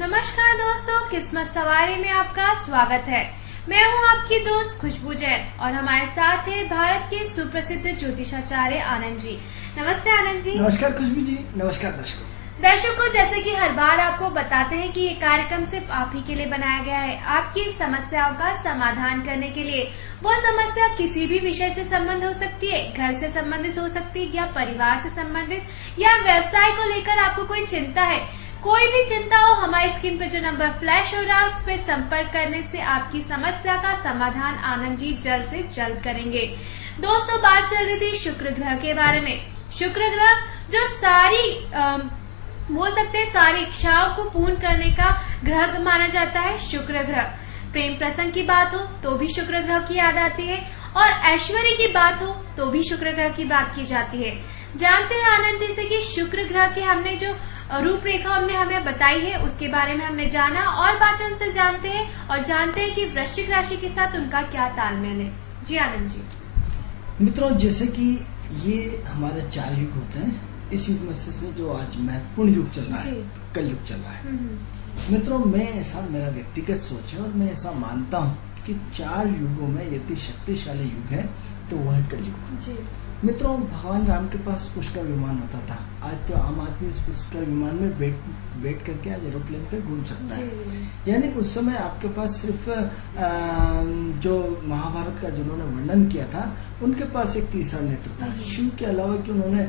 नमस्कार दोस्तों, किस्मत सवारी में आपका स्वागत है। मैं हूं आपकी दोस्त खुशबू जैन और हमारे साथ है भारत के सुप्रसिद्ध ज्योतिषाचार्य आनंद जी। नमस्ते आनंद जी। नमस्कार खुशबू जी। नमस्कार दर्शकों, जैसे कि हर बार आपको बताते हैं कि ये कार्यक्रम सिर्फ आप ही के लिए बनाया गया है, आपकी समस्याओं का समाधान करने के लिए। वो समस्या किसी भी विषय से संबंध हो सकती है, घर से संबंधित हो सकती है या परिवार से संबंधित या व्यवसाय को लेकर आपको कोई चिंता है, कोई भी चिंता हो, हमारी स्क्रीन पे जो नंबर फ्लैश हो रहा है उस पे संपर्क करने से आपकी समस्या का समाधान आनंद जी जल्द से जल्द करेंगे। दोस्तों, बात चल रही थी शुक्र ग्रह के बारे में। शुक्र ग्रह जो बोल सकते हैं सारी इच्छाओं को पूर्ण करने का ग्रह माना जाता है। शुक्र ग्रह प्रेम प्रसंग की बात हो तो भी शुक्र ग्रह की याद आती है और ऐश्वर्य की बात हो तो भी शुक्र ग्रह की बात की जाती है। जानते हैं आनंद जी से कि शुक्र ग्रह के हमने जो रूपरेखा हमें बताई है उसके बारे में हमने जाना और बातें उनसे जानते हैं और जानते हैं कि वृश्चिक राशि के साथ उनका क्या तालमेल है। जी आनंद जी। मित्रों, जैसे कि ये हमारे 4 युग होते हैं, इस युग में से जो आज महत्वपूर्ण युग चल रहा है, कलयुग चल रहा है। मित्रों, मैं ऐसा मेरा व्यक्तिगत सोच है और मैं ऐसा मानता हूँ कि 4 युगों में यदि शक्तिशाली युग है तो वह है कलयुग। मित्रों, भगवान राम के पास पुष्कर विमान होता था, आज तो आम आदमी इस पुष्कर विमान में बैठ करके आज एरोप्लेन पे घूम सकता है। यानी उस समय आपके पास सिर्फ जो महाभारत का जिन्होंने वर्णन किया था उनके पास एक तीसरा नेत्र था, शिव के अलावा कि उन्होंने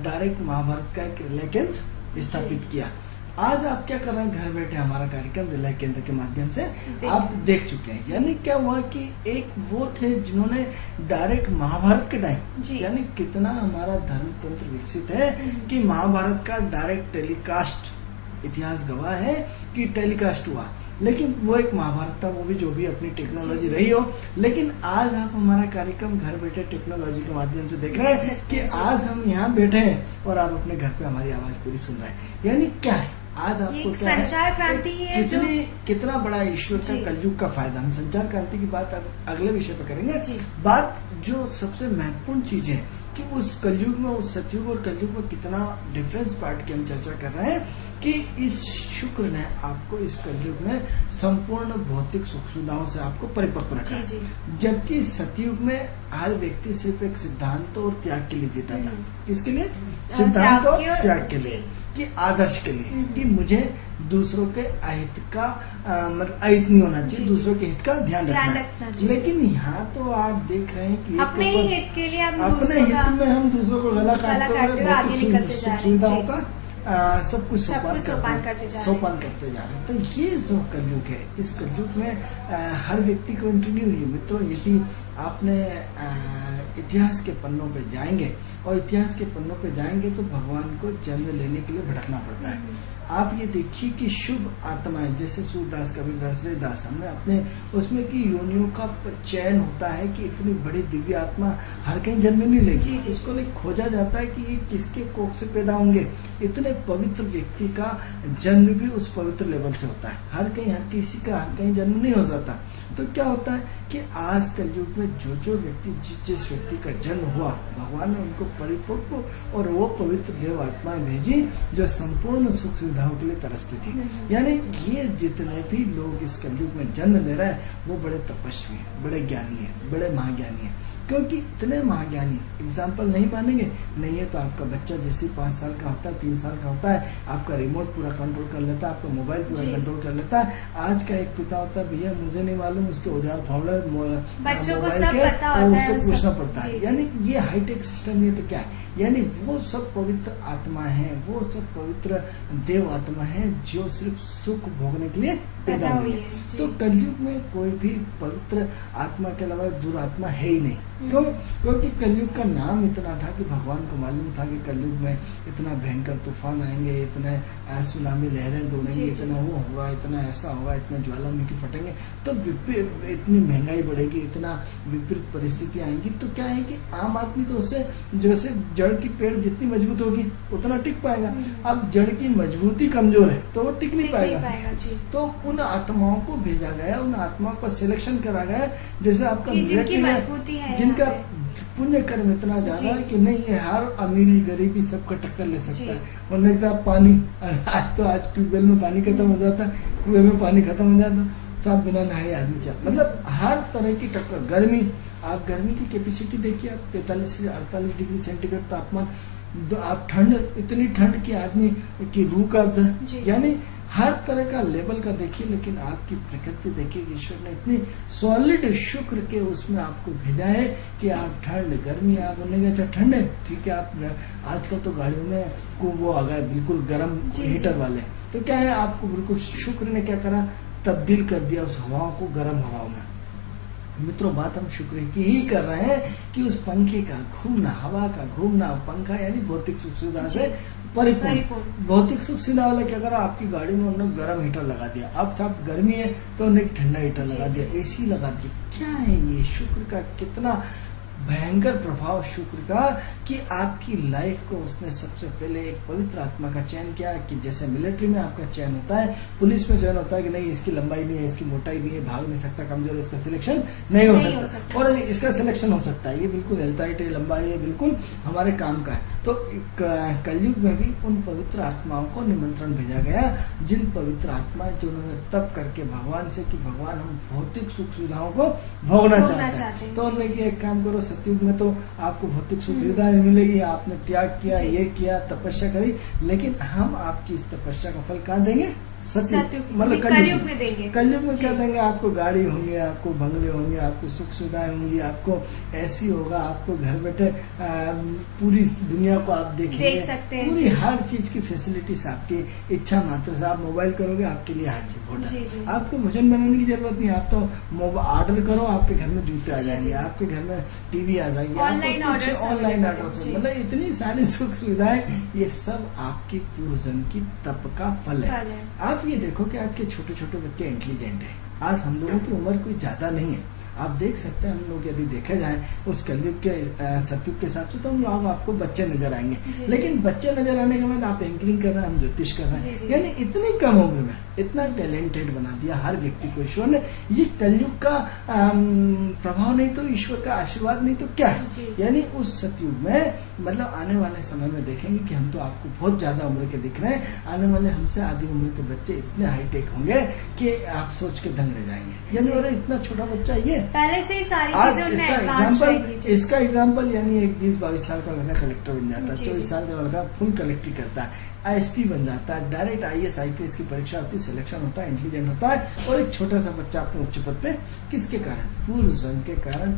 डायरेक्ट महाभारत का एक रिले केंद्र स्थापित किया। आज आप क्या कर रहे हैं, घर बैठे हमारा कार्यक्रम रिले केंद्र के माध्यम से आप देख चुके हैं। यानी क्या हुआ कि एक वो थे जिन्होंने डायरेक्ट महाभारत के टाइम, यानी कितना हमारा धर्म तंत्र विकसित है कि महाभारत का डायरेक्ट टेलीकास्ट इतिहास गवाह है कि टेलीकास्ट हुआ। लेकिन वो एक महाभारत था, वो भी जो भी अपनी टेक्नोलॉजी रही हो। लेकिन आज आप हमारा कार्यक्रम घर बैठे टेक्नोलॉजी के माध्यम से देख रहे हैं कि आज हम यहाँ बैठे हैं और आप अपने घर पे हमारी आवाज पूरी सुन रहे हैं। यानी क्या है, आज आपको क्या संचार क्रांति है, कितना बड़ा ईश्वर का कलयुग का फायदा। हम संचार क्रांति की बात अगले विषय पर करेंगे। बात जो सबसे महत्वपूर्ण चीज है कि उस कलयुग में, उस सतयुग और कलयुग में कितना डिफरेंस पार्ट की हम चर्चा कर रहे हैं कि इस शुक्र ने आपको इस कलयुग में संपूर्ण भौतिक सुख सुविधाओं से आपको परिपक्व रखा है। जबकि सतयुग में हर व्यक्ति सिर्फ एक सिद्धांत और त्याग के लिए जीता था। किसके लिए? सिद्धांत और त्याग के लिए, कि आदर्श के लिए, कि मुझे दूसरों के अहित का मतलब अहित नहीं होना चाहिए, दूसरों के हित का ध्यान रखना है। लेकिन यहाँ तो आप देख रहे हैं कि अपने ही हित के लिए अपने हित में हम दूसरों को गला काटते हुए आगे निकलते जा रहे हैं, सब कुछ सोपान करते जा रहे हैं। तो ये जो कलयुग है, इस कलयुग में हर व्यक्ति को कंटिन्यू हुई। मित्रों, यदि आपने इतिहास के पन्नों पे जाएंगे और इतिहास के पन्नों पे जाएंगे तो भगवान को जन्म लेने के लिए भटकना पड़ता है। आप ये देखिए कि शुभ आत्माएं जैसे सूरदास, कबीरदास, रविदास, हमने अपने उसमें की योनियों का चयन होता है कि इतनी बड़ी दिव्य आत्मा हर कहीं जन्म नहीं लेगी। उसको लिए खोजा जाता है कि ये किसके कोख से पैदा होंगे। इतने पवित्र व्यक्ति का जन्म भी उस पवित्र लेवल से होता है। हर किसी का हर कहीं जन्म नहीं हो जाता। तो क्या होता है कि आज कलयुग में जो व्यक्ति जिस व्यक्ति का जन्म हुआ, भगवान ने उनको परिपक्व और वो पवित्र देव आत्माएं भेजी जो संपूर्ण सुख सुविधाओं के लिए तरसती थी। यानी ये जितने भी लोग इस कलयुग में जन्म ले रहे हैं वो बड़े तपस्वी हैं, बड़े ज्ञानी हैं, बड़े महाज्ञानी हैं। क्योंकि इतने महाज्ञानी, एग्जाम्पल नहीं मानेंगे, नहीं है तो आपका बच्चा जैसे 5 साल का होता है, 3 साल का होता है, आपका रिमोट पूरा कंट्रोल कर लेता है, आपका मोबाइल पूरा कंट्रोल कर लेता है। आज का एक पिता होता है, भैया मुझे नहीं मालूम, उसके औजार फावड़े मोबाइल के उससे पूछना पड़ता है। यानी ये हाईटेक सिस्टम, ये तो क्या है, यानी वो सब पवित्र आत्मा है, वो सब पवित्र देव आत्मा है जो सिर्फ सुख भोगने के लिए पैदा हुई है। तो कलयुग में कोई भी पवित्र आत्मा के अलावा दुरात्मा है ही नहीं। क्यों? क्योंकि कलयुग का नाम इतना था कि भगवान को मालूम था कि कलयुग में इतना भयंकर तूफान आएंगे, इतने सुनामी लहरें दौड़ेंगी, इतना वो होगा, इतना ऐसा होगा, इतना ज्वालामुखी फटेंगे, तो इतनी महंगाई बढ़ेगी, इतना विपरीत परिस्थिति आएंगी। तो क्या है कि आम आदमी तो उससे जैसे जड़ की पेड़ जितनी मजबूत होगी उतना टिक पाएगा। अब जड़ की मजबूती कमजोर है तो वो टिक नहीं पाएगा। तो उन आत्माओं को भेजा गया, उन आत्माओं का सिलेक्शन करा गया, जैसे आपका जिनकी मजबूती है, जिनका पुण्य कर्म इतना ज्यादा है कि नहीं ये हर अमीरी गरीबी सबका टक्कर ले सकता है। वरना साहब पानी आज ट्यूबवेल में पानी खत्म हो जाता है, कुएं में पानी खत्म हो जाता, सब बिना नहाए आदमी चल, मतलब हर तरह की टक्कर। गर्मी, आप गर्मी की कैपेसिटी देखिए, आप 45 से 48 डिग्री सेंटीग्रेड तापमान, आप ठंड, इतनी ठंड की आदमी की रूह का, यानी हर तरह का लेवल का देखिए। लेकिन आपकी प्रकृति देखिए, ईश्वर ने इतनी सॉलिड शुक्र के उसमें आपको भेजा है कि आप ठंड गर्मी, आप बोलेंगे अच्छा ठंड है ठीक है, आप आजकल तो गाड़ियों में को वो आ गए बिल्कुल गर्म हीटर वाले, तो क्या है आपको बिल्कुल शुक्र ने क्या करा, तब्दील कर दिया उस हवाओं को गर्म हवाओं में। मित्रों बात हम शुक्र की ही कर रहे हैं कि उस पंखे का घूमना, हवा का घूमना, पंखा यानी भौतिक सुख सुविधा से परिपूर्ण। भौतिक सुख सुविधा वाला क्या करा, आपकी गाड़ी में उन्होंने गर्म हीटर लगा दिया, अब साहब गर्मी है तो उन्होंने ठंडा हीटर लगा दिया, एसी लगा दिया। क्या है ये शुक्र का कितना भयंकर प्रभाव शुक्र का, कि आपकी लाइफ को उसने सबसे पहले एक पवित्र आत्मा का चयन किया, कि जैसे मिलिट्री में आपका चयन होता है, पुलिस में चयन होता है कि नहीं इसकी लंबाई नहीं है, इसकी मोटाई नहीं है, भाग नहीं सकता, कमजोर, इसका सिलेक्शन नहीं हो सकता, और इसका सिलेक्शन हो सकता है, ये बिल्कुल हेल्थ हाइट है, लंबाई है, बिल्कुल हमारे काम का है। तो कलयुग में भी उन पवित्र आत्माओं को निमंत्रण भेजा गया, जिन पवित्र आत्मा जिन्होंने तप करके भगवान से कि भगवान हम भौतिक सुख सुविधाओं को भोगना चाहते हैं, तो उन्होंने एक काम करो, सतयुग में तो आपको भौतिक सुख सुविधा नहीं मिलेगी, आपने त्याग किया, ये किया, तपस्या करी, लेकिन हम आपकी इस तपस्या का फल कहाँ देंगे, सत्युग, मतलब कलयुग में देंगे। कलयुग में क्या देंगे, आपको गाड़ी होंगे, आपको बंगले होंगे, आपको सुख सुविधाएं होंगी, आपको ऐसी होगा, आपको घर बैठे पूरी दुनिया को आप देखेंगे, देख सकते हैं, पूरी हर चीज की फैसिलिटीज आपकी इच्छा मात्र से। आप मोबाइल करोगे, आपके लिए हर चीज होगा, आपको भोजन बनाने की जरूरत नहीं, आप तो ऑर्डर करो, आपके घर में जूते आ जाएंगे, आपके घर में टीवी आ जाएंगे, ऑनलाइन ऑर्डर, मतलब इतनी सारी सुख सुविधाएं, ये सब आपकी पूर्वजन्म की तप का फल है। आप ये देखो कि आपके छोटे छोटे बच्चे इंटेलिजेंट हैं, आज हम लोगों की उम्र कोई ज्यादा नहीं है, आप देख सकते हैं, हम लोग यदि देखे जाए उस कलयुग के सतयुग के हिसाब से, तो हम लोग आपको बच्चे नजर आएंगे, लेकिन बच्चे नजर आने के बाद आप एंकरिंग कर रहे हैं, हम ज्योतिष कर रहे हैं, यानी इतनी कम उम्र में इतना टैलेंटेड बना दिया हर व्यक्ति को ईश्वर ने। ये कलयुग का प्रभाव नहीं तो ईश्वर का आशीर्वाद नहीं तो क्या है, यानी उस सतयुग में मतलब आने वाले समय में देखेंगे कि हम तो आपको बहुत ज्यादा उम्र के दिख रहे हैं, आने वाले हमसे आधी उम्र के बच्चे इतने हाईटेक होंगे कि आप सोच के दंग रह जाएंगे, यानी और इतना छोटा बच्चा ये पहले से ही सारी चीजें। इसका एग्जाम्पल यानी एक 20-22 साल का लड़का कलेक्टर बन जाता है, 24 साल का लड़का फुल कलेक्ट्री करता है, ISP बन जाता है, डायरेक्ट IAS IPS की परीक्षा होती है, सिलेक्शन होता है, इंटेलिजेंट होता है, और एक छोटा सा बच्चा अपने उच्च पद पे, किसके कारण, पूर्व जन्म के कारण,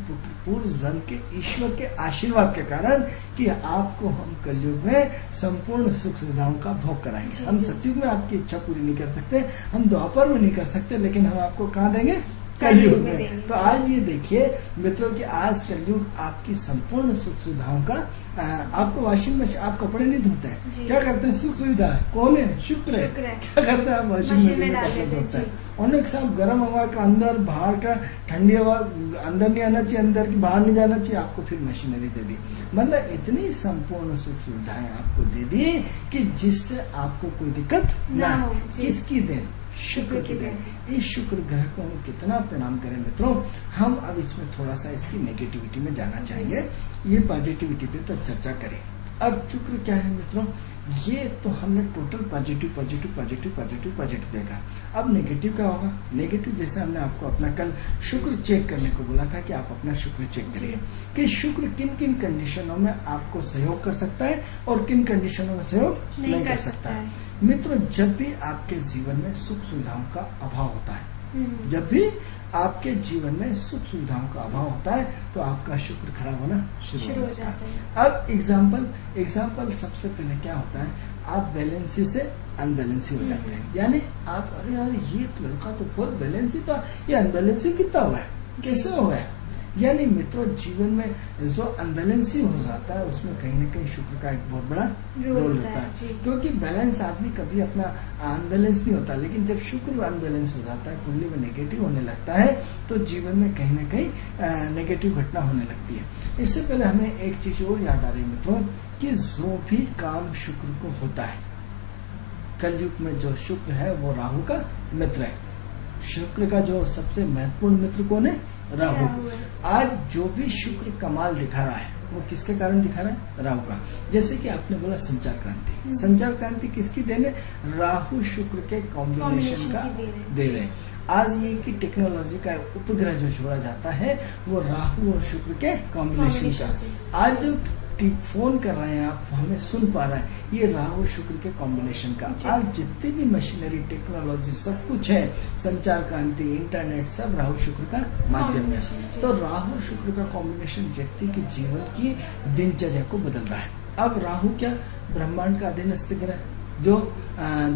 पूर्व जन्म के ईश्वर के आशीर्वाद के कारण, कि आपको हम कलयुग में संपूर्ण सुख सुविधाओं का भोग कराएंगे। हम सतयुग में आपकी इच्छा पूरी नहीं कर सकते, हम द्वापर में नहीं कर सकते, लेकिन हम आपको कहाँ देंगे, कलयुग में। तो आज ये देखिए मित्रों कि आज कलयुग आपकी संपूर्ण सुख सुविधाओं का, आपको वॉशिंग मशीन, आप कपड़े नहीं धोते हैं, क्या करते हैं, सुख सुविधा है, कौन है, शुक्र है, क्या करते हैं, आप वॉशिंग मशीन में कपड़े धोते हैं। अनेक साहब गर्म हवा का अंदर, बाहर का ठंडी हवा अंदर नहीं आना चाहिए, अंदर की बाहर नहीं जाना चाहिए, आपको फिर मशीनरी दे दी, मतलब इतनी संपूर्ण सुख सुविधाएं आपको दे दी कि जिससे आपको कोई दिक्कत ना हो। किसकी देन, शुक्र की देन। इस शुक्र ग्रह को हम कितना प्रणाम करें मित्रों। हम अब इसमें थोड़ा सा इसकी नेगेटिविटी में जाना चाहेंगे, ये पॉजिटिविटी पे तो चर्चा करें। अब शुक्र क्या है मित्रों, ये तो हमने total positive positive positive positive positive देखा। अब नेगेटिव क्या होगा, नेगेटिव जैसे हमने आपको अपना कल शुक्र चेक करने को बोला था कि आप अपना शुक्र चेक करिए कि शुक्र किन किन कंडीशनों में आपको सहयोग कर सकता है और किन कंडीशनों में सहयोग नहीं कर सकता है। मित्रों जब भी आपके जीवन में सुख सुविधाओं का अभाव होता है, जब भी आपके जीवन में सुख सुविधाओं का अभाव होता है तो आपका शुक्र खराब होना शुरू हो जाता है। अब एग्जाम्पल सबसे पहले क्या होता है, आप बैलेंसी से अनबैलेंसी हो जाते हैं, यानी आप अरे यार ये लड़का तो बहुत बैलेंसी था, ये अनबैलेंसी कितना हुआ है, कैसे हो गया। यानी मित्रों जीवन में जो अनबैलेंसी हो जाता है उसमें कहीं ना कहीं शुक्र का एक बहुत बड़ा रोल होता है, क्योंकि बैलेंस आदमी कभी अपना अनबैलेंस नहीं होता, लेकिन जब शुक्र अनबैलेंस हो जाता है, कुंडली में नेगेटिव होने लगता है, तो जीवन में कहीं ना कहीं नेगेटिव घटना होने लगती है। इससे पहले हमें एक चीज और याद आ रही मित्रों कि जो भी काम शुक्र को होता है, कलयुग में जो शुक्र है वो राहु का मित्र है। शुक्र का जो सबसे महत्वपूर्ण मित्र कौन है, राहु। आज जो भी शुक्र कमाल दिखा रहा है वो किसके कारण दिखा रहा है? राहु का। जैसे कि आपने बोला संचार क्रांति, संचार क्रांति किसकी देन है? राहु शुक्र के कॉम्बिनेशन का दे रहे। आज ये कि टेक्नोलॉजी का उपग्रह जो छोड़ा जाता है वो राहु और शुक्र के कॉम्बिनेशन का। आज जो फोन कर रहे हैं आप, हमें सुन पा रहे हैं, ये राहु शुक्र के कॉम्बिनेशन का। आज जितनी भी मशीनरी टेक्नोलॉजी सब कुछ है, संचार क्रांति, इंटरनेट, सब राहु शुक्र का माध्यम है। तो राहु शुक्र का कॉम्बिनेशन व्यक्ति के जीवन की दिनचर्या को बदल रहा है। अब राहु क्या? ब्रह्मांड का अधीनस्थ ग्रह, जो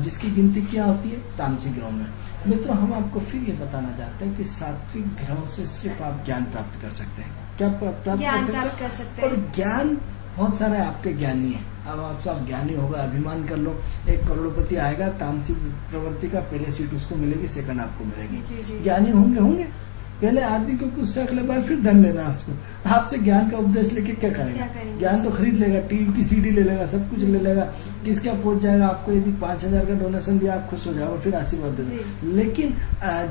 जिसकी गिनती क्या होती है? तामसिक ग्रहों में। मित्रों, हम आपको फिर ये बताना चाहते हैं कि सात्विक ग्रहों से सिर्फ आप ज्ञान प्राप्त कर सकते हैं। क्या प्राप्त कर सकते हैं? और ज्ञान बहुत सारे आपके ज्ञानी है। अब आप सब ज्ञानी होगा, अभिमान कर लो, एक करोड़पति आएगा, तामसिक प्रवृत्ति का पहले सीट उसको मिलेगी, सेकंड आपको मिलेगी। ज्ञानी होंगे पहले आदमी, क्योंकि उससे अगले बार फिर धन लेना उसको। आपसे ज्ञान का उपदेश लेके क्या करेगा? ज्ञान तो खरीद लेगा, टीवी की सीडी ले लेगा, सब कुछ ले लेगा, किसका पहुंच जाएगा। आपको यदि 5,000 का डोनेशन दिया, आप खुश हो जाओगे, फिर आशीर्वाद दे दो। लेकिन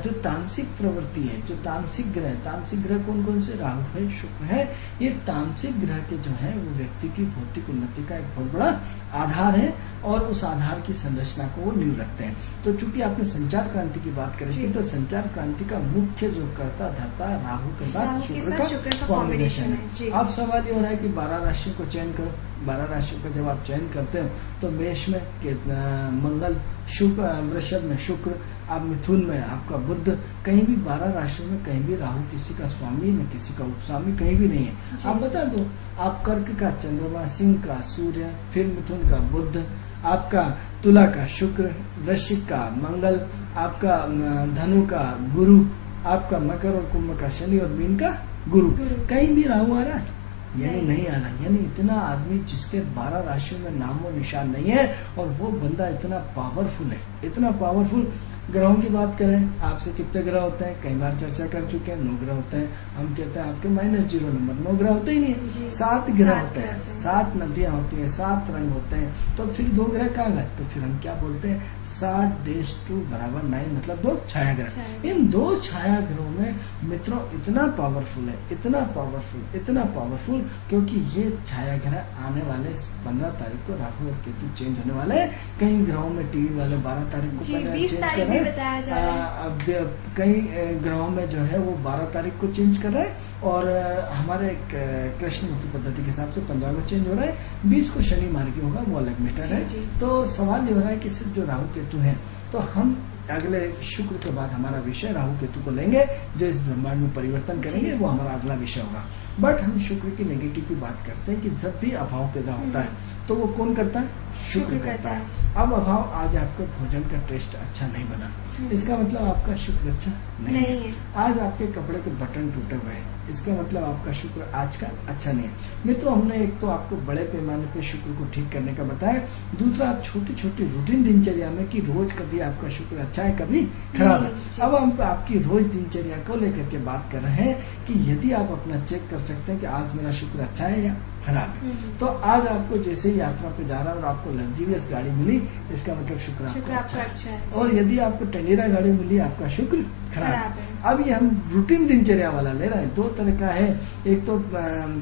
जो तामसिक प्रवृत्ति है, जो तामसिक ग्रह कौन कौन से? राहु है, शुक्र है। ये तामसिक ग्रह के जो है वो व्यक्ति की भौतिक उन्नति का एक बहुत बड़ा आधार है, और उस आधार की संरचना को वो नींव रखते हैं। तो चूंकि आपने संचार क्रांति की बात करें, तो संचार क्रांति का मुख्य जो करता धरता राहु के साथ शुक्र का कॉम्बिनेशन है। अब सवाल ये हो रहा है कि 12 राशियों को चयन करो। 12 राशियों का जब आप चयन करते हो तो मेष में मंगल, शुक्र, वृषभ में शुक्र, आप मिथुन में आपका बुध। कहीं भी 12 राशियों में कहीं भी राहु किसी का स्वामी न किसी का उपस्वामी कहीं भी नहीं है। आप बता दो, आप कर्क का चंद्रमा, सिंह का सूर्य, फिर मिथुन का बुध, आपका तुला का शुक्र, वृश्चिक का मंगल, आपका धनु का गुरु, आपका मकर और कुंभ का शनि, और मीन का गुरु। कहीं भी राहु आ रहा है? यानी नहीं आ रहा। यानी इतना आदमी जिसके 12 राशियों में नामो निशान नहीं है, और वो बंदा इतना पावरफुल है, इतना पावरफुल। ग्रहों की बात करें, आपसे कितने ग्रह होते हैं? कई बार चर्चा कर चुके हैं, 9 ग्रह होते हैं। हम कहते हैं आपके -0 नंबर, 9 ग्रह होते ही नहीं है, 7 ग्रह होते हैं, 7 नदियां होती हैं, 7 रंग होते हैं। तो फिर 2 ग्रह कहाँ गए? तो फिर हम क्या बोलते हैं? 7-2 = 9, मतलब 2 छाया ग्रह। इन 2 छाया ग्रहों में मित्रों इतना पावरफुल है, इतना पावरफुल, क्योंकि ये छाया ग्रह आने वाले 15 तारीख को राहु और केतु चेंज होने वाले हैं। कई ग्रहों में टीवी वाले 12 तारीख को चेंज कर रहे हैं, अब कई ग्रहों में जो है वो 12 तारीख को चेंज कर रहे हैं, और हमारे कृष्ण मूर्ति पद्धति के हिसाब से 15 को चेंज हो रहा है। 20 को शनि मार्गी होगा, वो अलग मैटर है। तो सवाल ये हो रहा है कि सिर्फ जो राहु केतु है, तो हम अगले शुक्र के बाद हमारा विषय राहु केतु को लेंगे, जो इस ब्रह्मांड में परिवर्तन करेंगे, वो हमारा अगला विषय होगा। बट हम शुक्र की नेगेटिव की बात करते हैं कि जब भी अभाव पैदा होता है तो वो कौन करता है? शुक्र करता है। अब अभाव, आज आपका भोजन का टेस्ट अच्छा नहीं बना, इसका मतलब आपका शुक्र अच्छा नहीं है। आज आपके कपड़े के बटन टूटे हुए हैं, इसका मतलब आपका शुक्र आज का अच्छा नहीं है। मित्रों, हमने एक तो आपको बड़े पैमाने पे शुक्र को ठीक करने का बताया, दूसरा आप छोटी छोटी रूटीन दिनचर्या में कि रोज कभी आपका शुक्र अच्छा है, कभी खराब है। अब हम आपकी रोज दिनचर्या को लेकर के बात कर रहे हैं कि यदि आप अपना चेक कर सकते हैं कि आज मेरा शुक्र अच्छा है या खराब है। तो आज आपको जैसे ही यात्रा पे जा रहा है और आपको लग्जरियस गाड़ी मिली, इसका मतलब शुक्र आपका अच्छा है। और यदि आपको टंडेरा गाड़ी मिली, आपका शुक्र खराब है। अब ये हम रूटीन दिनचर्या वाला ले रहे हैं। 2 तरह का है, एक तो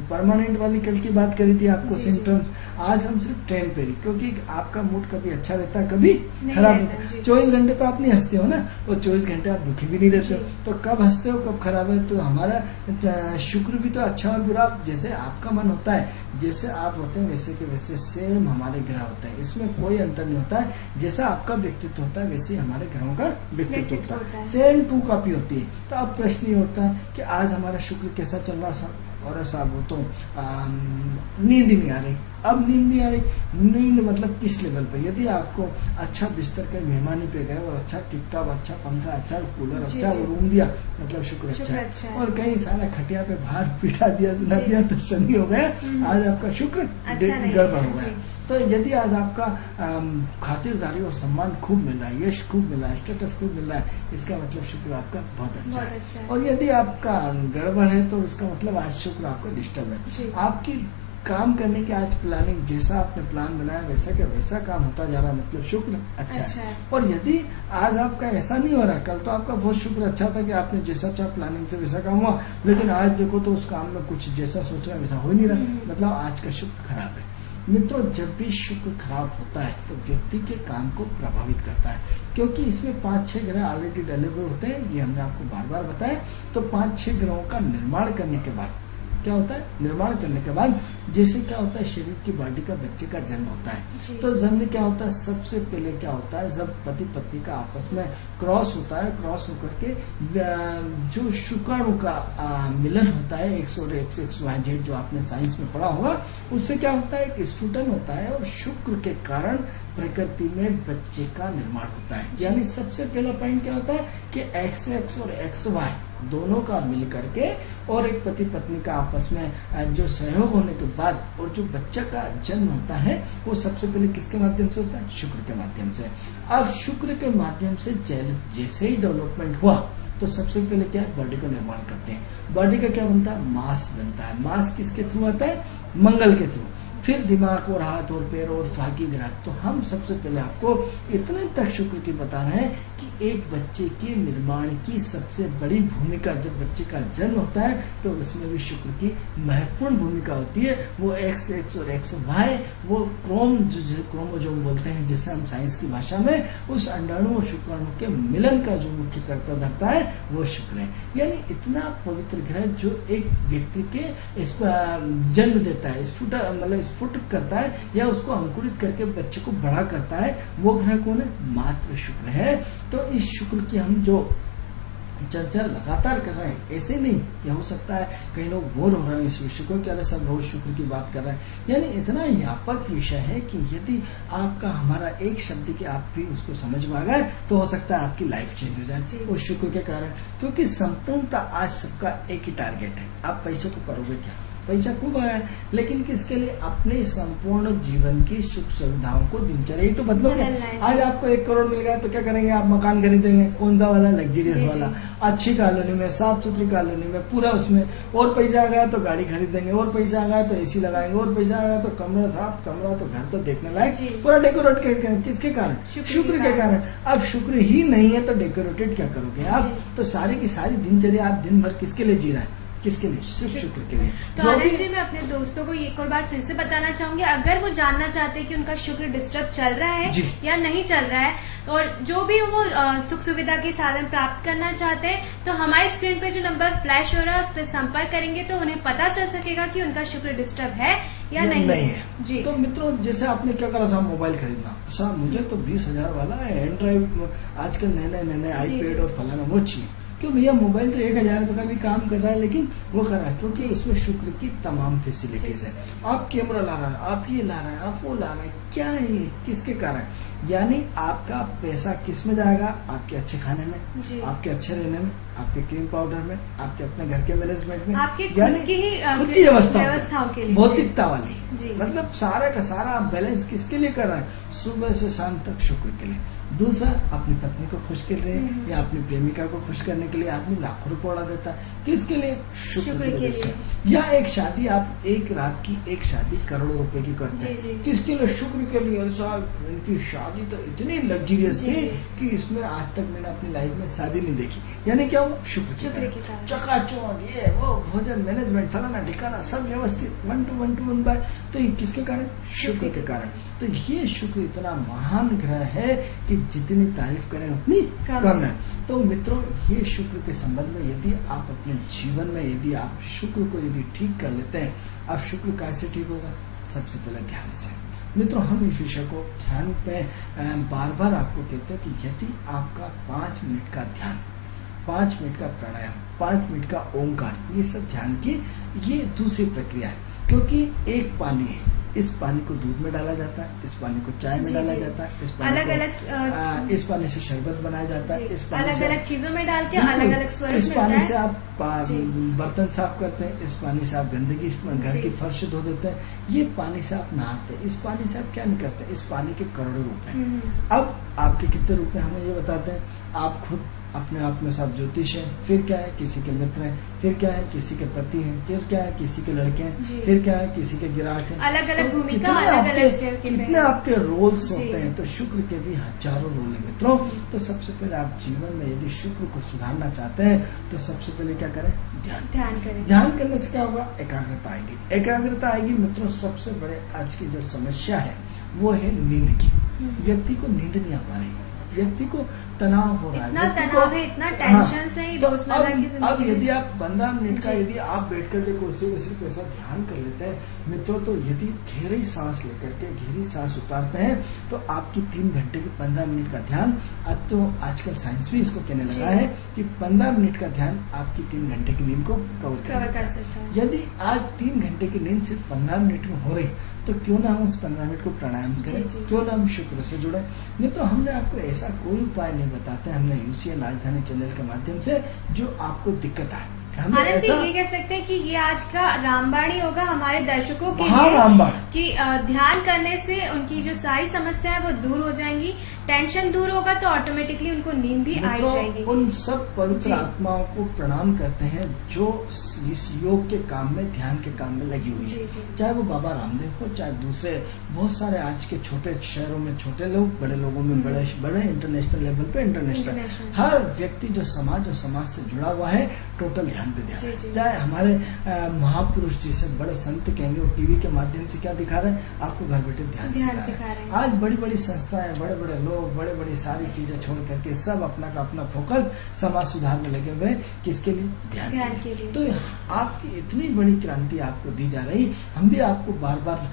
परमानेंट वाली, कल की बात करी थी आपको सिम्टम्स, आज हम सिर्फ टेम्परेरी, क्योंकि आपका मूड कभी अच्छा रहता है, कभी खराब रहता है। 24 घंटे तो आप नहीं हंसते हो ना, और 24 घंटे आप दुखी भी नहीं रहते हो। तो कब हंसते हो, कब खराब है? तो हमारा शुक्र भी तो अच्छा और बुरा, जैसे आपका मन होता है, जैसे आप होते हैं वैसे के वैसे सेम हमारे ग्रह होते हैं, इसमें कोई अंतर नहीं होता है। जैसा आपका व्यक्तित्व होता है वैसे हमारे ग्रहों का व्यक्तित्व होता है, सेम 2 कॉपी होती है। तो अब प्रश्न ये होता है कि आज हमारा शुक्र कैसा चल रहा है, और साहब वो तो नींद नहीं आ रही। अब नींद नहीं आ रही, नींद मतलब किस लेवल पे? यदि आपको अच्छा बिस्तर का मेहमानी पे गए और अच्छा टिपटॉप, अच्छा पंखा, अच्छा कूलर, अच्छा रूम दिया, मतलब शुक्र अच्छा है। और कहीं सारा खटिया पे बाहर पिटा दिया, सुना दिया, तो शनि हो गया, आज आपका शुक्र गड़बड़ हो गया। तो यदि आज आपका खातिरदारी और सम्मान खूब मिल रहा है, यश खूब मिल रहा है, स्टेटस खूब मिल रहा है, इसका मतलब शुक्र आपका बहुत अच्छा है। और यदि आपका गड़बड़ है तो उसका मतलब आज शुक्र आपका डिस्टर्ब है। आपकी काम करने की आज प्लानिंग, जैसा आपने प्लान बनाया वैसा क्या वैसा काम होता जा रहा है, मतलब शुक्र अच्छा है। और यदि आज आपका ऐसा नहीं हो रहा, कल तो आपका बहुत शुक्र अच्छा था कि आपने जैसा चाहा प्लानिंग से वैसा काम हुआ, लेकिन आज देखो तो उस काम में कुछ जैसा सोच रहे वैसा हो ही नहीं रहा, मतलब आज का शुक्र खराब है। मित्रों, जब भी शुक्र खराब होता है तो व्यक्ति के काम को प्रभावित करता है, क्योंकि इसमें 5-6 ग्रह ऑलरेडी डले हुए होते हैं, ये हमने आपको बार बार बताया। तो 5-6 ग्रहों का निर्माण करने के बाद क्या होता है, निर्माण करने के बाद जैसे क्या होता है, शरीर की बॉडी का बच्चे का जन्म होता है। तो जन्म में क्या होता है, सबसे पहले क्या होता है, जब पति पत्नी का आपस में क्रॉस होता है, क्रॉस होकर के जो शुक्राणु का मिलन होता है, एक्स और एक्स, एक्स वाई जेड, जो आपने साइंस में पढ़ा होगा, उससे क्या होता है, एक स्फुटन होता है और शुक्र के कारण प्रकृति में बच्चे का निर्माण होता है। यानी सबसे पहला पॉइंट क्या होता है कि एक्स एक्स और एक्स वाई दोनों का मिल करके और एक पति पत्नी का आपस में जो सहयोग होने के बाद और जो बच्चा का जन्म होता है, वो सबसे पहले किसके माध्यम से होता है, शुक्र के माध्यम से। अब शुक्र के माध्यम से जैसे ही डेवलपमेंट हुआ तो सबसे पहले क्या बॉडी का निर्माण करते हैं। बॉडी का क्या बनता है, मांस बनता है। मांस किसके थ्रू आता है, मंगल के थ्रू। फिर दिमाग और हाथ और पैर और बाकी ग्रह। तो हम सबसे पहले आपको इतने तक शुक्र की बता रहे हैं कि एक बच्चे के निर्माण की सबसे बड़ी भूमिका, जब बच्चे का जन्म होता है तो उसमें भी शुक्र की महत्वपूर्ण भूमिका होती है। वो एक्स एक्स और एक्स वाई, वो क्रोमोजोम बोलते हैं जिसे हम साइंस की भाषा में, उस अंडाणु और शुक्राणु के मिलन का जो मुख्य कर्ता धरता है वो शुक्र है। यानी इतना पवित्र ग्रह जो एक व्यक्ति के जन्म देता है, स्फुट करता है या उसको अंकुरित करके बच्चे को बड़ा करता है, वो ग्रह कौन है, मात्र शुक्र है। तो इस शुक्र की हम जो चर्चा लगातार कर रहे हैं, ऐसे नहीं, यह हो सकता है कई लोग बोर हो रहे हैं इस विषय को, क्या सब रोज शुक्र की बात कर रहे हैं। यानी इतना व्यापक विषय है कि यदि आपका हमारा एक शब्द की आप भी उसको समझ में आ गए तो हो सकता है आपकी लाइफ चेंज हो जाए वो शुक्र के कारण। क्योंकि संपूर्णता आज सबका एक ही टारगेट है, आप पैसे को करोगे क्या, पैसा खूब आया है, लेकिन किसके लिए, अपने संपूर्ण जीवन की सुख सुविधाओं को, दिनचर्या ही तो बदलोगे। आज आपको 1 करोड़ मिल गया तो क्या करेंगे, आप मकान खरीदेंगे, कौन सा वाला, लग्जरियस वाला, अच्छी कॉलोनी में, साफ सुथरी कॉलोनी में, पूरा उसमें। और पैसा आ गया तो गाड़ी खरीदेंगे, और पैसा आ गया तो एसी लगाएंगे, और पैसा आ गया तो कमरा साफ, कमरा तो घर तो देखने लायक पूरा डेकोरेट करेंगे। किसके कारण, शुक्र के कारण। अब शुक्र ही नहीं है तो डेकोरेटेड क्या करोगे आप। तो सारी की सारी दिनचर्या आप दिन भर किसके लिए जी रहे हैं, किसके लिए, सिर्फ शुक्र के लिए। तो आनंद जी, मैं अपने दोस्तों को एक और बार फिर से बताना चाहूंगी, अगर वो जानना चाहते हैं कि उनका शुक्र डिस्टर्ब चल रहा है या नहीं चल रहा है, और जो भी वो सुख सुविधा के साधन प्राप्त करना चाहते हैं, तो हमारी स्क्रीन पे जो नंबर फ्लैश हो रहा है उस पर संपर्क करेंगे तो उन्हें पता चल सकेगा कि उनका शुक्र डिस्टर्ब है या नहीं है जी। तो मित्रों, जैसे आपने क्या करा था, मोबाइल खरीदना, साहब मुझे तो 20,000 वाला एंड्रॉइड, आजकल नए आईपैड और फलाना वो चाहिए। क्यों भैया, मोबाइल तो 1,000 रुपए का भी काम कर रहा है, लेकिन वो कर रहा है क्योंकि उसमें शुक्र की तमाम फैसिलिटीज है। आप कैमरा ला रहे हैं, आप ये ला रहे हैं, आप वो ला रहे हैं, क्या है ये, किसके कारण। यानी आपका पैसा किस में जाएगा, आपके अच्छे खाने में, आपके अच्छे रहने में, आपके क्रीम पाउडर में, आपके अपने घर के मैनेजमेंट में, आपके खुद की व्यवस्थाओं के लिए, भौतिकता वाली, मतलब सारा का सारा आप बैलेंस किसके लिए कर रहे हैं, सुबह से शाम तक शुक्र के लिए। दूसरा, अपनी पत्नी को खुश कर रहे हैं या अपनी प्रेमिका को खुश करने के लिए आदमी लाखों रुपए उड़ा देता है, किसके लिए, शुक्र के लिए। या एक शादी, आप एक रात की एक शादी करोड़ों रुपए की करते हैं, किसके लिए, शुक्र के लिए। इनकी शादी तो इतनी लग्जरियस थी कि इसमें आज तक मैंने अपनी लाइफ में शादी नहीं देखी। यानी क्या हुआ, शुक्र के कारण। चकाचौंध, ये वो, भोजन, मैनेजमेंट, फलाना ठिकाना सब व्यवस्थित, 1 to 1 बाय, तो ये किसके कारण, शुक्र के कारण। तो ये शुक्र इतना महान ग्रह है कि जितनी तारीफ करें उतनी कम है। तो मित्रों, ये शुक्र के संबंध में यदि आप अपने जीवन में यदि आप शुक्र को यदि ठीक कर लेते हैं, अब शुक्र कैसे ठीक होगा, सबसे पहले ध्यान से। मित्रों, हम इस विषय को ध्यान पे बार बार आपको कहते हैं कि यदि आपका 5 मिनट का ध्यान, 5 मिनट का प्राणायाम, 5 मिनट का ओंकार, ये सब ध्यान की ये दूसरी प्रक्रिया है। क्योंकि एक पानी है, इस पानी को दूध में डाला जाता है, इस पानी को चाय में डाला जाता है, इस पानी अलग अलग इस पानी से शरबत बनाया जाता है, इस पानी अलग अलग चीजों में डाल के अलग अलग स्वरूप, इस पानी से आप बर्तन साफ करते हैं, इस पानी से आप गंदगी घर की फर्श धो देते हैं, ये पानी से आप नहाते हैं, इस पानी से आप क्या नहीं करते। इस पानी के करोड़ों रूप हैं। अब आपके कितने रूप हैं हमें ये बताते हैं, आप खुद अपने आप में सब ज्योतिष है, फिर क्या है किसी के मित्र हैं, फिर क्या है किसी के पति हैं, फिर क्या है किसी के लड़के हैं, फिर क्या है किसी के ग्राहक हैं। अलग अलग तो भूमिका, अलग अलग कितने आपके रोल्स होते हैं। तो शुक्र के भी हजारों रोल है मित्रों। तो सबसे पहले आप जीवन में यदि शुक्र को सुधारना चाहते हैं तो सबसे पहले क्या करें, ध्यान करें। ध्यान करने से क्या होगा, एकाग्रता आएगी। एकाग्रता आएगी मित्रों। सबसे बड़े आज की जो समस्या है वो है नींद की। व्यक्ति को नींद नहीं आ पा रही, व्यक्ति को तनाव हो रहा है, इतना तनाव है, इतना टेंशन से ही रोजमर्रा की जिंदगी। अब यदि आप 15 मिनट का यदि आप बैठ करके कुर्सी में सिर्फ ऐसा ध्यान कर लेते हैं मित्रों, तो यदि गहरी सांस लेकर के गहरी सांस उतारते हैं तो आपकी 3 घंटे की 15 मिनट का ध्यान, अब तो आजकल साइंस भी इसको कहने लगा है कि 15 मिनट का ध्यान आपकी 3 घंटे की नींद को कवर कर सकता है। यदि आज 3 घंटे की नींद सिर्फ 15 मिनट में हो रही तो क्यों ना हम उस 15 मिनट को प्राणायाम करें, क्यों ना हम शुक्र से जुड़े। मित्रों, हमने आपको ऐसा कोई उपाय नहीं बताते, हमने यूसीएन राजधानी चैनल के माध्यम से जो आपको दिक्कत आए। आनंद जी, ये कह सकते हैं कि ये आज का रामबाणी होगा हमारे दर्शकों के लिए कि ध्यान करने से उनकी जो सारी समस्या है वो दूर हो जाएंगी, टेंशन दूर होगा तो ऑटोमेटिकली उनको नींद भी आ जाएगी। उन सब पवित्र आत्माओं को प्रणाम करते हैं जो इस योग के काम में, ध्यान के काम में लगी हुई है। चाहे वो बाबा रामदेव हो, चाहे दूसरे बहुत सारे आज के छोटे शहरों में छोटे लोग, बड़े लोगों में बड़े इंटरनेशनल लेवल पे इंटरनेशनल, हर व्यक्ति जो समाज और समाज से जुड़ा हुआ है टोटल ध्यान पे ध्यान। चाहे हमारे महापुरुष जिसे बड़े संत कहेंगे, वो टीवी के माध्यम से क्या दिखा रहे हैं, आपको घर बैठे ध्यान सिखा रहे हैं। आज बड़ी बड़ी संस्थाएं, बड़े बड़े लोग, बड़े बड़ी सारी चीजें छोड़ करके सब अपना का अपना फोकस समाज सुधार में लगे हुए, किसके लिए, ध्यान के लिए। तो आपकी इतनी बड़ी क्रांति आपको दी जा रही, हम भी आपको बार बार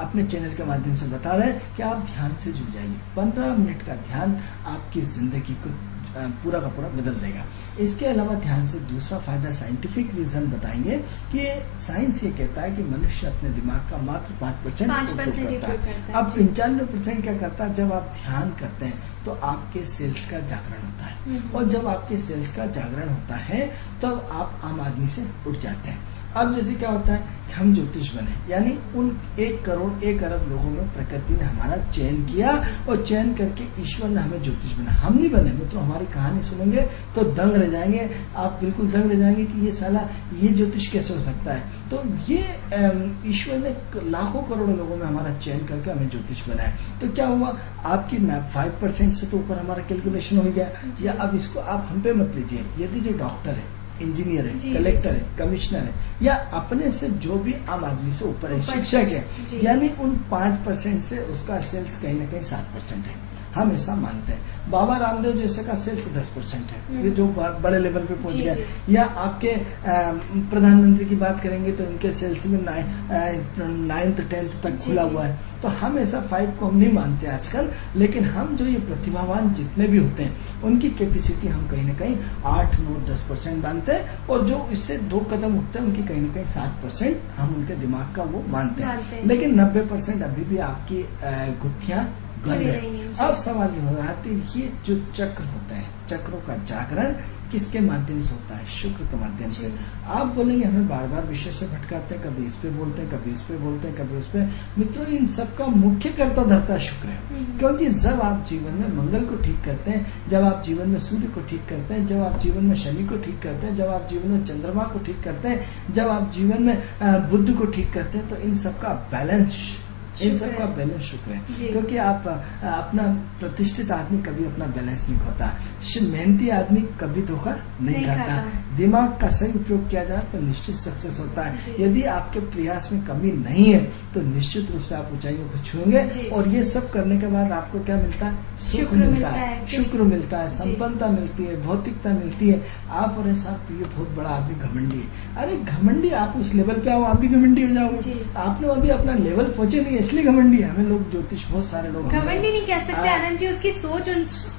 अपने चैनल के माध्यम से बता रहे हैं कि आप ध्यान से जुड़ जाइए। 15 मिनट का ध्यान आपकी जिंदगी को पूरा का पूरा बदल देगा। इसके अलावा ध्यान से दूसरा फायदा, साइंटिफिक रीजन बताएंगे कि साइंस ये कहता है कि मनुष्य अपने दिमाग का मात्र 5% उपयोग करता है। अब 95% क्या करता है, जब आप ध्यान करते हैं तो आपके सेल्स का जागरण होता है, और जब आपके सेल्स का जागरण होता है तब आप आम आदमी से उठ जाते हैं। अब जैसे क्या होता है कि हम ज्योतिष बने, यानी उन 1 करोड़ 1 अरब लोगों में प्रकृति ने हमारा चयन किया, और चयन करके ईश्वर ने हमें ज्योतिष बना। हम नहीं बने मित्रों, हमारी कहानी सुनेंगे तो दंग रह जाएंगे, आप बिल्कुल दंग रह जाएंगे कि ये साला ये ज्योतिष कैसे हो सकता है। तो ये ईश्वर ने लाखों करोड़ों लोगों में हमारा चयन करके हमें ज्योतिष बनाया। तो क्या हुआ, आपकी 5% से तो ऊपर हमारा कैलकुलेशन हो गया। या अब इसको आप हम पे मत लीजिए, यदि जो डॉक्टर है, इंजीनियर है, कलेक्टर है, कमिश्नर है, या अपने से जो भी आम आदमी से ऊपर है, शिक्षक है, यानी उन 5% से उसका सेल्स कहीं ना कहीं 7% है। हम ऐसा मानते हैं। बाबा रामदेव जैसे का सेल्स 10% है, ये जो बड़े लेवल पे पहुंच गया। या आपके प्रधानमंत्री की बात करेंगे तो इनके सेल्स में 9th 10th तक खुला हुआ है। तो हम ऐसा 5 को हम नहीं मानते आजकल, लेकिन हम जो ये प्रतिभावान जितने भी होते हैं उनकी कैपेसिटी हम कहीं ना कहीं 8, 9, 10% मानते हैं, और जो इससे 2 कदम उठते हैं उनकी कहीं ना कहीं 7% हम उनके दिमाग का वो मानते हैं। लेकिन 90% अभी भी आपकी गुत्थियां गल है। अब सवाल ये हो रहा है, ये जो चक्र होते हैं, चक्रों का जागरण किसके माध्यम से होता है, शुक्र के माध्यम से। आप बोलेंगे हमें बार बार विषय से भटकाते हैं, कभी इस पे बोलते हैं, कभी इस पे बोलते हैं, कभी उस पे। मित्रों, इन सबका मुख्य कर्ता धर्ता शुक्र है। क्योंकि जब आप जीवन में मंगल को ठीक करते हैं, जब आप जीवन में सूर्य को ठीक करते हैं, जब आप जीवन में शनि को ठीक करते हैं, जब आप जीवन में चंद्रमा को ठीक करते हैं, जब आप जीवन में बुध को ठीक करते हैं, तो इन सबका बैलेंस शुक्र है। क्योंकि आप अपना प्रतिष्ठित आदमी कभी अपना बैलेंस नहीं खोता, मेहनती आदमी कभी धोखा नहीं खाता। दिमाग का सही उपयोग किया जाए तो निश्चित सक्सेस होता है। यदि आपके प्रयास में कमी नहीं है तो निश्चित रूप से आप ऊंचाइयों को छुएंगे। और ये सब करने के बाद आपको क्या मिलता है, सुख मिलता है, शुक्र मिलता है, संपन्नता मिलती है, भौतिकता मिलती है। आप और साहब ये बहुत बड़ा आदमी घमंडी है। अरे घमंडी, आप उस लेवल पे आओ, आप भी घमंडी हो जाओगे। आपने अभी अपना लेवल पहुंचे नहीं, इसलिए घमंडी है। हमें लोग ज्योतिष, बहुत सारे लोग घमंडी नहीं कह सकते आनंद जी, उसकी सोच उस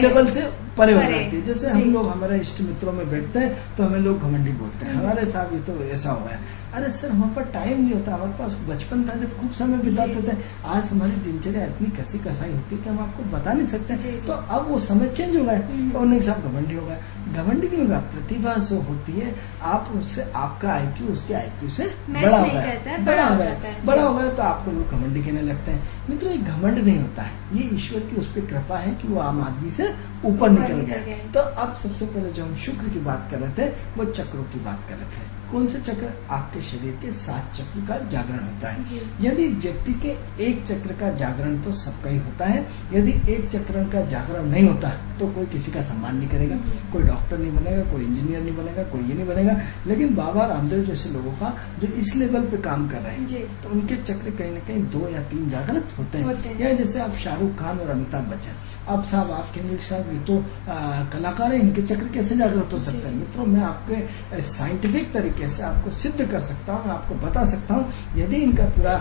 लेवल से परे हो जाती है। जैसे हम लोग हमारे इष्ट मित्रों में बैठते हैं तो हमें लोग घमंडी बोलते हैं, हमारे साथ ये तो ऐसा हुआ है। अरे सर, हमारे पास टाइम नहीं होता, हमारे पास बचपन था जब खूब समय बिताते थे। आज हमारी दिनचर्या इतनी कसी कसाई होती है कि हम आपको बता नहीं सकते। तो अब वो समय चेंज हो गया, तो उन्हें साथ घमंडी होगा। घमंडी नहीं होगा, प्रतिभा जो होती है, आप उससे, आपका IQ उसके IQ से बड़ा हो गया तो आपको लोग घमंडी कहने लगते हैं। मित्रों, ये घमंड नहीं होता है, ये ईश्वर की उस पर कृपा है कि वो आम आदमी से ऊपर निकल गए। तो अब सबसे पहले जो हम शुक्र की बात कर रहे थे वो चक्रों की बात कर रहे थे। कौन से चक्र? आपके शरीर के 7 चक्र का जागरण होता है। यदि व्यक्ति के एक चक्र का जागरण तो सबका ही होता है, यदि एक चक्र का जागरण नहीं होता तो कोई किसी का सम्मान नहीं करेगा, कोई डॉक्टर नहीं बनेगा, कोई इंजीनियर नहीं बनेगा, कोई ये नहीं बनेगा। लेकिन बाबा रामदेव जैसे लोगों का जो इस लेवल पे काम कर रहे हैं तो उनके चक्र कहीं न कहीं 2 या 3 जागृत होते हैं। या जैसे आप शाहरुख खान और अमिताभ बच्चन, अब साहब आप कहेंगे साहब ये तो कलाकार है, इनके चक्र कैसे जागृत हो सकते हैं? मित्रों, मैं आपके साइंटिफिक तरीके से आपको सिद्ध कर सकता हूँ, आपको बता सकता हूँ। यदि इनका पूरा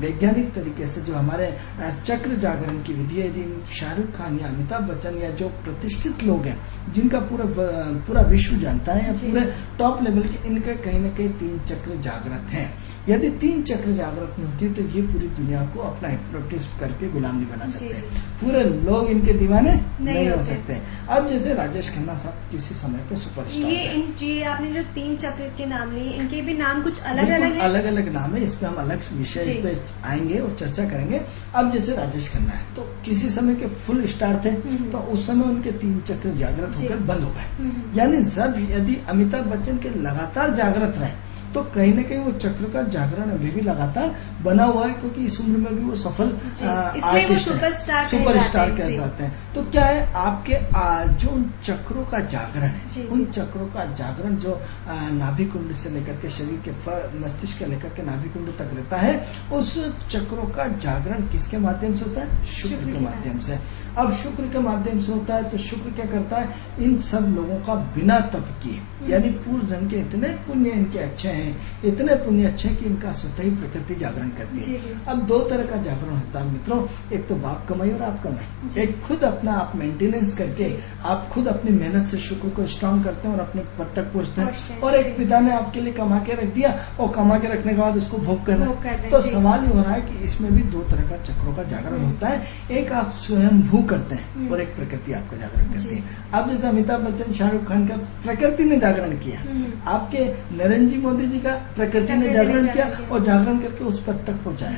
वैज्ञानिक तरीके से जो हमारे चक्र जागरण की विधि है, यदि शाहरुख खान या अमिताभ बच्चन या जो प्रतिष्ठित लोग हैं जिनका पूरा विश्व जानता है या पूरे टॉप लेवल के, इनके कहीं न कहीं 3 चक्र जागृत हैं। यदि 3 चक्र जागृत नहीं होती तो ये पूरी दुनिया को अपना हिप्नोटिज करके गुलाम नहीं बना सकते, पूरे लोग इनके दीवाने नहीं हो सकते। अब जैसे राजेश खन्ना साहब किसी समय पे सुपरस्टार, ये आपने जो 3 चक्र के नाम लिए, इनके भी नाम कुछ अलग अलग नाम है। इस पे हम अलग विषय पे आएंगे और चर्चा करेंगे। अब जैसे राजेश खन्ना है तो किसी समय के फुल स्टार थे, तो उस समय उनके 3 चक्र जागृत होकर बंद हो गए। यानी जब यदि अमिताभ बच्चन के लगातार जागृत रहे तो कहीं न कहीं वो चक्र का जागरण अभी भी लगातार बना हुआ है, क्योंकि इस उम्र में भी वो सफल आर्टिस्ट सुपरस्टार कह जाते हैं। तो क्या है, आपके जो उन चक्रों का जागरण है, उन चक्रों का जागरण जो नाभि कुंड से लेकर के शरीर के मस्तिष्क से लेकर के नाभि कुंड तक रहता है, उस चक्रों का जागरण किसके माध्यम से होता है? शुक्र के माध्यम से। अब शुक्र के माध्यम से होता है तो शुक्र क्या करता है, इन सब लोगों का बिना तप किए, यानी पूर्व जन्म के इतने पुण्य इनके अच्छे हैं, इतने पुण्य अच्छे कि इनका स्वतः ही प्रकृति जागरण करती है। अब 2 तरह का जागरण होता है मित्रों, एक तो बाप कमाई और आप कमाई। एक खुद अपना आप मेंटेनेंस करके आप खुद अपनी मेहनत से शुक्र को स्ट्रॉन्ग करते हैं और अपने पद तक पहुँचते हैं। और एक पिता ने आपके लिए कमा के रख दिया और कमा के रखने के बाद उसको भोग करना। तो सवाल ये हो रहा है कि इसमें भी 2 तरह का चक्रों का जागरण होता है। एक आप स्वयं भू करते हैं और एक प्रकृति आपका जागरण करती है। अब जैसे अमिताभ बच्चन, शाहरुख खान का प्रकृति ने जागरण किया, आपके नरेंद्र जी मोदी जी का प्रकृति ने जागरण किया और जागरण करके उस पद तक पहुंचाया।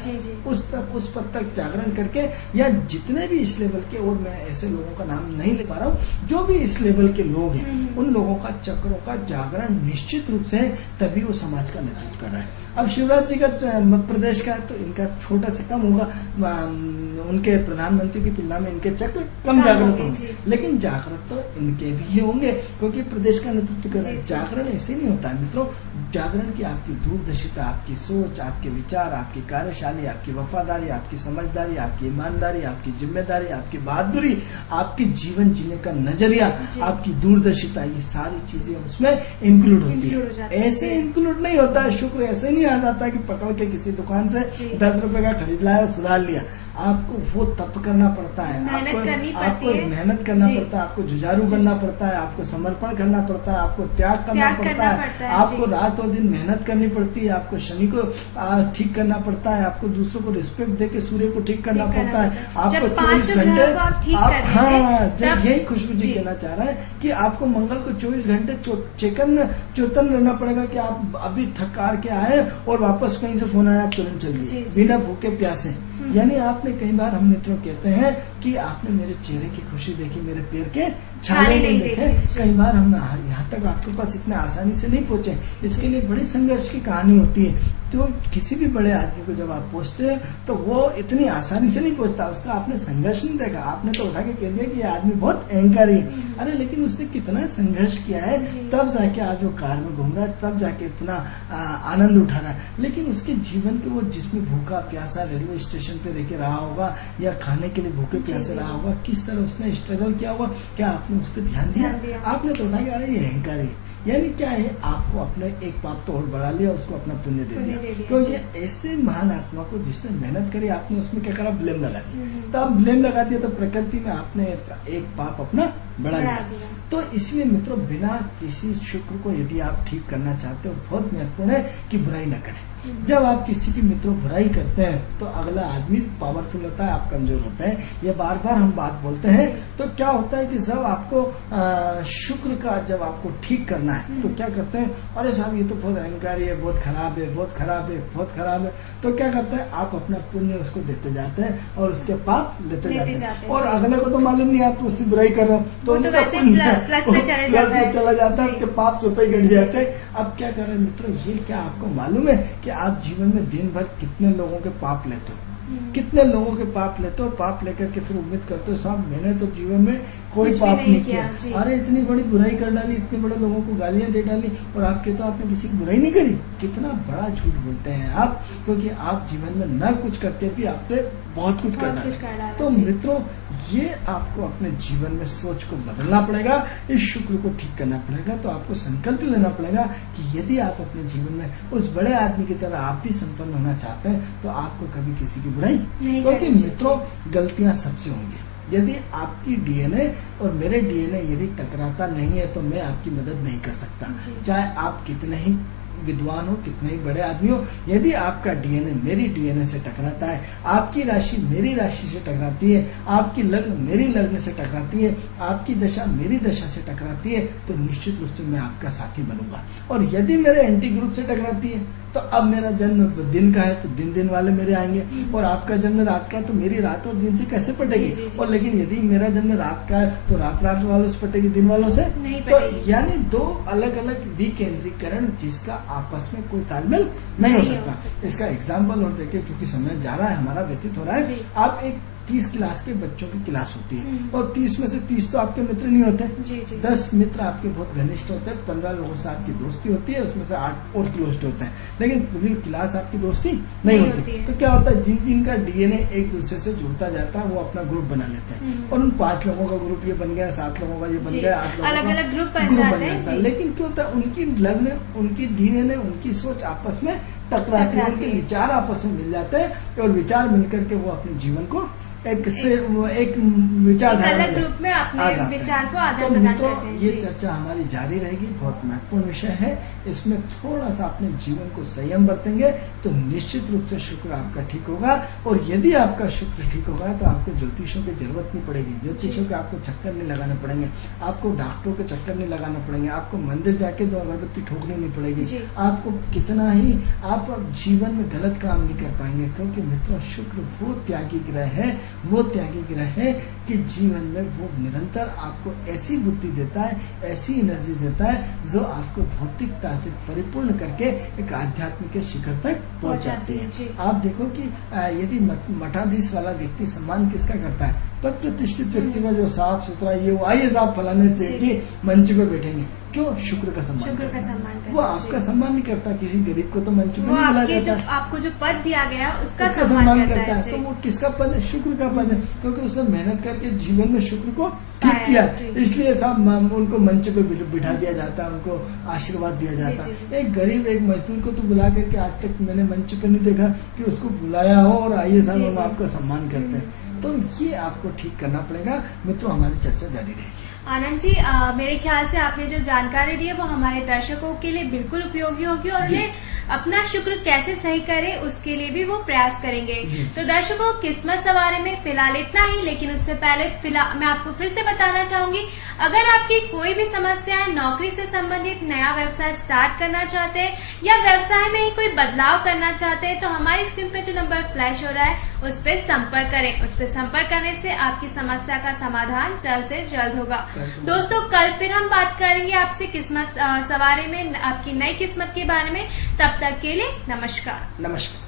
उस पद तक जागरण करके, या जितने भी इस लेवल के, और मैं ऐसे लोगों का नाम नहीं ले पा रहा हूँ, जो भी इस लेवल के लोग हैं, उन लोगों का चक्रों का जागरण निश्चित रूप से तभी वो समाज का नेतृत्व कर रहा है। अब शिवराज जी का मध्य प्रदेश का तो इनका छोटा सा कम होगा, उनके प्रधानमंत्री की तुलना में इनके चक्र कम जागृत होंगे, लेकिन जागृत तो इनके भी होंगे क्योंकि प्रदेश का नेतृत्व कर रहे हैं। जागरण ऐसे नहीं होता है मित्रों, जागरण की आपकी दूरदर्शिता, आपकी सोच, आपके विचार, आपकी कार्यशाली, आपकी वफादारी, आपकी समझदारी, आपकी ईमानदारी, आपकी जिम्मेदारी, आपकी बहादुरी, आपकी जीवन जीने का नजरिया, आपकी दूरदर्शिता, ये सारी चीजें उसमें इंक्लूड होती है। ऐसे इंक्लूड नहीं होता है शुक्र, ऐसे नहीं आ जाता कि पकड़ के किसी दुकान से 10 रुपए का खरीद लाया और सुधार लिया। आपको वो तप करना पड़ता है, आपको मेहनत करना पड़ता है, आपको जुझारू बनना पड़ता है, आपको समर्पण करना पड़ता है, आपको त्याग करना पड़ता है, आपको रात और दिन मेहनत करनी पड़ती है, आपको शनि को ठीक करना पड़ता है, आपको दूसरों को रिस्पेक्ट देके सूर्य को ठीक करना पड़ता है, आपको 24 घंटे जब यही खुशबू जी कहना चाह रहा है कि आपको मंगल को 24 घंटे चौतन रहना पड़ेगा कि आप अभी थक हार के आए और वापस कहीं से फोन आया, आप तुरंत चल दिए बिना भूखे प्यासे। यानी आपने कई बार, हम मित्रों कहते हैं कि आपने मेरे चेहरे की खुशी देखी, मेरे पैर के छाले नहीं देखे। कई बार हम यहाँ तक आपके पास इतने आसानी से नहीं पहुंचे, इसके लिए बड़ी संघर्ष की कहानी होती है। तो किसी भी बड़े आदमी को जब आप पहुंचते हैं तो वो इतनी आसानी से नहीं पहुंचता, उसका आपने संघर्ष नहीं देखा। आपने तो उठा के कह दिया कि ये आदमी बहुत अहंकारी है, अरे लेकिन उसने कितना संघर्ष किया है, तब जाके आज वो कार में घूम रहा है, तब जाके इतना आनंद उठा रहा है। लेकिन उसके जीवन के वो जिसमें भूखा प्यासा रेलवे स्टेशन पे रह के रहा होगा या खाने के लिए भूखे प्यासे रहा होगा, किस तरह उसने स्ट्रगल किया होगा, क्या आपने उस पर ध्यान दिया? आपने तो उठा के, अरे ये अहंकारी है। यानी क्या है, आपको अपने एक पाप तो और बढ़ा लिया, उसको अपना पुण्य दे दिया। क्योंकि ऐसे महान आत्मा को जिसने मेहनत करी, आपने उसमें क्या करा, ब्लेम लगा दिया। तो आप ब्लेम लगा दिया तो प्रकृति में आपने एक पाप अपना बढ़ा दिया। तो इसलिए मित्रों, बिना किसी शुक्र को यदि आप ठीक करना चाहते हो, बहुत महत्वपूर्ण है कि बुराई न करें। जब आप किसी की मित्रों बुराई करते हैं तो अगला आदमी पावरफुल होता है, आप कमजोर होते हैं। ये बार बार हम बात बोलते हैं। तो क्या होता है कि जब आपको शुक्र का जब आपको ठीक करना है तो क्या करते हैं, अरे साहब ये तो बहुत अहंकारी है, बहुत खराब है, बहुत खराब है, बहुत खराब है। तो क्या करते हैं, आप अपना पुण्य उसको देते जाते हैं और उसके पाप लेते जाते हैं। और अगले को तो मालूम नहीं आप उसकी बुराई कर रहे हो, तो उनका प्लस में चला जाता है, उसके पाप स्वतः ही घट जाते हैं। अब क्या कर रहे हैं मित्रों, ये क्या आपको मालूम है कि आप जीवन में दिन भर कितने लोगों के पाप लेते हो, कितने लोगों के पाप लेते हो, पाप लेकर के फिर उम्मीद करते हो साहब मैंने तो जीवन में कोई पाप नहीं किया। अरे इतनी बड़ी बुराई कर डाली, इतने बड़े लोगों को गालियां दे डाली और आप कहते हो आपने किसी की बुराई नहीं करी। कितना बड़ा झूठ बोलते हैं आप, क्योंकि आप जीवन में न कुछ करके भी आपने बहुत कुछ कर डाला। तो मित्रों ये आपको अपने जीवन में सोच को बदलना पड़ेगा, इस शुक्र को ठीक करना पड़ेगा। तो आपको संकल्प लेना पड़ेगा कि यदि आप अपने जीवन में उस बड़े आदमी की तरह आप भी संपन्न होना चाहते हैं तो आपको कभी किसी की बुराई, क्योंकि मित्रों गलतियां सबसे होंगी। यदि आपकी डीएनए और मेरे डीएनए यदि टकराता नहीं है तो मैं आपकी मदद नहीं कर सकता, चाहे आप कितने ही विद्वान हो, कितने ही बड़े आदमी हो। यदि आपका डीएनए मेरी डीएनए से टकराता है, आपकी राशि मेरी राशि से टकराती है, आपकी लग्न मेरी लग्न से टकराती है, आपकी दशा मेरी दशा से टकराती है, तो निश्चित रूप से मैं आपका साथी बनूंगा। और यदि मेरे एंटी ग्रुप से टकराती है तो अब मेरा जन्म दिन का है तो दिन वाले मेरे आएंगे, और आपका जन्म रात का है तो मेरी रात और दिन से कैसे पटेगी। और लेकिन यदि मेरा जन्म रात का है तो रात वालों से पटेगी, दिन वालों से नहीं। तो यानी दो अलग अलग विकेंद्रीकरण जिसका आपस में कोई तालमेल नहीं हो सकता। इसका एग्जाम्पल और देखिए, क्योंकि समय जा रहा है हमारा, व्यतीत हो रहा है। आप एक 30 क्लास के बच्चों की क्लास होती है और 30 में से 30 तो आपके मित्र नहीं होते, 10 मित्र आपके बहुत घनिष्ठ होते हैं, 15 लोगों से आपकी दोस्ती होती है, उसमें से 8 और क्लोज होते हैं, लेकिन पूरी क्लास आपकी दोस्ती नहीं होती। तो क्या होता है, जिन जिन का डीएनए एक दूसरे से जुड़ता जाता है वो अपना ग्रुप बना लेते हैं, और उन 5 लोगों का ग्रुप ये बन गया, 7 लोगों का ये बन गया, 8 लोगों का ग्रुप बन जाता है। लेकिन क्या होता है, उनकी लग्न, उनकी डीएनए, उनकी सोच आपस में टकराती है, उनके विचार आपस में मिल जाते हैं और विचार मिलकर के वो अपने जीवन को एक विचारधारा अलग ग्रुप में अपने विचार को आदान प्रदान करते हैं। ये चर्चा हमारी जारी रहेगी, बहुत महत्वपूर्ण विषय है। इसमें थोड़ा सा अपने जीवन को संयम बरतेंगे तो निश्चित रूप से शुक्र आपका ठीक होगा। और यदि आपका शुक्र ठीक होगा तो आपको ज्योतिषों की जरूरत नहीं पड़ेगी, ज्योतिषों के आपको चक्कर नहीं लगाने पड़ेंगे, आपको डॉक्टरों के चक्कर नहीं लगाने पड़ेंगे, आपको मंदिर जाके 2 अगरबत्ती ठोकनी नहीं पड़ेगी, आपको कितना ही आप जीवन में गलत काम नहीं कर पाएंगे। क्योंकि मित्रों शुक्र वो त्यागी ग्रह है, वो त्यागी ग्रह है कि जीवन में वो निरंतर आपको ऐसी बुद्धि देता है, ऐसी एनर्जी देता है जो आपको भौतिकता से परिपूर्ण करके एक आध्यात्मिक के शिखर तक पहुंच जाती है। आप देखो कि यदि मठाधीश वाला व्यक्ति सम्मान किसका करता है, पद प्रतिष्ठित व्यक्ति का, जो साफ सुथरा ये वो, आइए आप फलाने से जी मंच पे बैठेंगे, क्यों, शुक्र का सम्मान वो आपका सम्मान नहीं करता। किसी गरीब को तो मंच पे नहीं बुलाया जाता, आपको जो पद दिया गया उसका सम्मान करता है। तो वो किसका पद है, शुक्र का पद है, क्योंकि उसने मेहनत करके जीवन में शुक्र को ठीक किया, इसलिए सब उनको मंच पे बिठा दिया जाता है, उनको आशीर्वाद दिया जाता है। एक गरीब एक मजदूर को तो बुला करके आज तक मैंने मंच पे नहीं देखा कि उसको बुलाया हो और आइए साहब हम आपका सम्मान करते हैं। तो ये आपको ठीक करना पड़ेगा। मित्रों हमारी चर्चा जारी रहेगी। आनंद जी, मेरे ख्याल से आपने जो जानकारी दी है वो हमारे दर्शकों के लिए बिल्कुल उपयोगी होगी, और उन्हें अपना शुक्र कैसे सही करे उसके लिए भी वो प्रयास करेंगे। तो दर्शकों, किस्मत सवारी में फिलहाल इतना ही, लेकिन उससे पहले मैं आपको फिर से बताना चाहूंगी, अगर आपकी कोई भी समस्या है, नौकरी से संबंधित नया व्यवसाय स्टार्ट करना चाहते हैं या व्यवसाय में ही कोई बदलाव करना चाहते हैं, तो हमारी स्क्रीन पे जो नंबर फ्लैश हो रहा है उस पर संपर्क करें। उस पर संपर्क करने से आपकी समस्या का समाधान जल्द से जल्द होगा। दोस्तों, कल फिर हम बात करेंगे आपसे किस्मत सवारी में आपकी नई किस्मत के बारे में। तब तक के लिए नमस्कार।